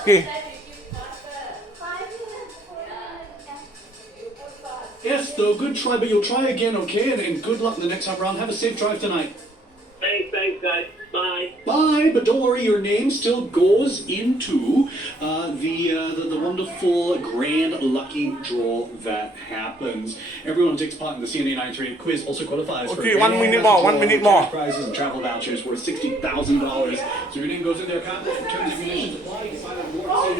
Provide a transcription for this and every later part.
Okay. Yes, though, good try, but you'll try again, okay? And good luck the next time around. Have a safe drive tonight. Thanks, guys. Bye. Bye, but don't worry, your name still goes into the wonderful grand lucky draw that happens. Everyone who takes part in the CNA 93 quiz also qualifies for Okay, 1 minute more, 1 minute more. cash prizes and travel vouchers worth $60,000. So your name goes in there, account, terms and conditions apply. You can find out more at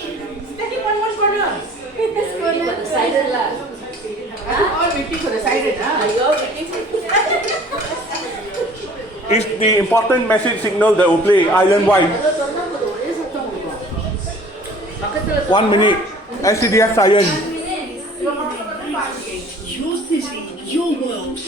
CNA. Taking one more corner. Waiting for the siren lah. All waiting for the siren, huh? Are you all waiting for It's the important message signal that will play island-wide. 1 minute. SCDF Siren. Your city, your world.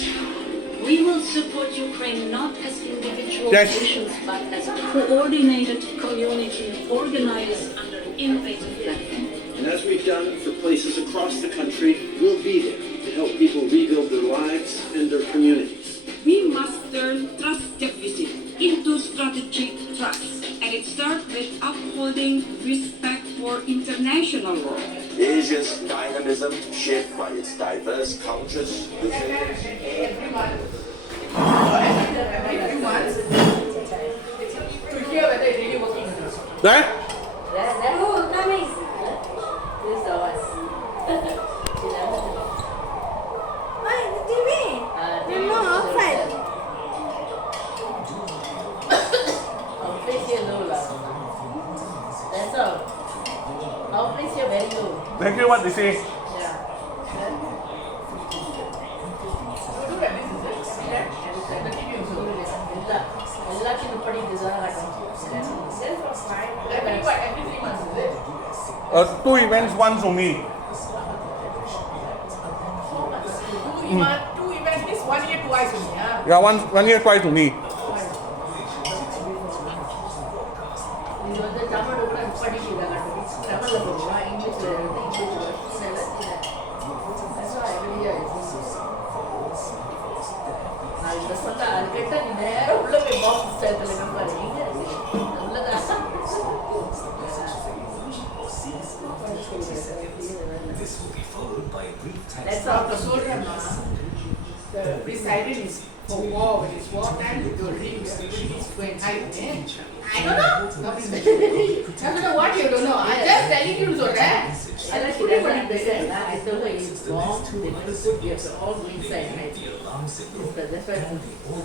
We will support Ukraine not as individual Yes. nations, but as a coordinated community organized under an innovative platform. And as we've done for places across the country, we'll be there to help people rebuild their lives and their communities. We must turn trust deficit into strategic trust, and it starts with upholding respect for international law. Asia's dynamism, shaped by its diverse cultures, resilience. Everyone. To hear whether it's really working or not. There? Oh, coming. This is the one. Why, the TV? You're not outside. Our place here low lah. That's all. Our place here very low. Thank you, what they say. Yeah. Do that, this is it. See that? And the TV also. எல்லாத்தையும் இப்படி இதுதான் நடக்கும். Every 3 months, is it? 2 events, once only. Two events means 1 year twice only, huh? Yeah, one year, twice only. இது வந்து தமிழ் கூட படிக்கிறாங்க. தமிழ்ல போடுவா, இங்கிலீஷ்ல இங்கிலீஷ்ல That's why every year is this. நான் இதை சொன்னா அது கேட்டா நீ நேரம் உள்ள போய் பாக்ஸ் புத்தகத்துல நம்பாரு எங்க இருக்கு உள்ளதான் This will be followed by a brief text. That's all. The soldier, this siren is for war. When it's war time, they will ring. Everybody is going hide. I don't know. I don't know what you don't know. I'm just telling you so that. I like it. I told her it's wrong. They never put you have to all go inside. Right? The alarm signal. That's why to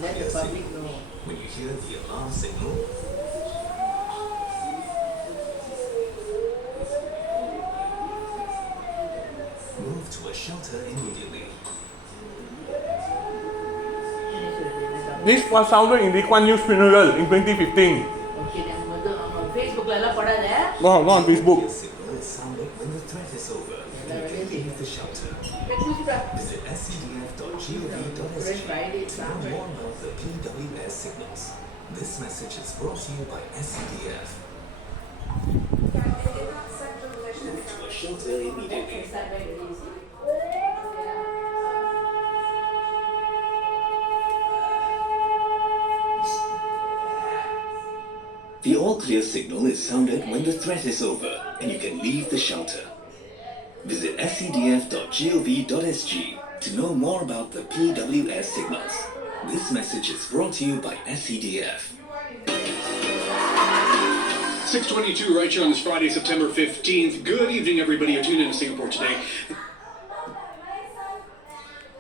let the public know. When you hear the alarm signal, move to a shelter immediately. This was sounded in Lee Kuan Yew's funeral in 2015. Okay, then Facebook la padada. No, not on Facebook. Your signal is sounded when the threat is over. You can leave the shelter. Visit scdf.gov.sg to know more about the PWS signals. This message is brought to you by SCDF. Move to a shelter immediately. The all-clear signal is sounded when the threat is over and you can leave the shelter. Visit scdf.gov.sg to know more about the PWS signals. This message is brought to you by SCDF. 6:22 right here on this Friday, September 15th. Good evening, everybody. You're tuned in to Singapore Today.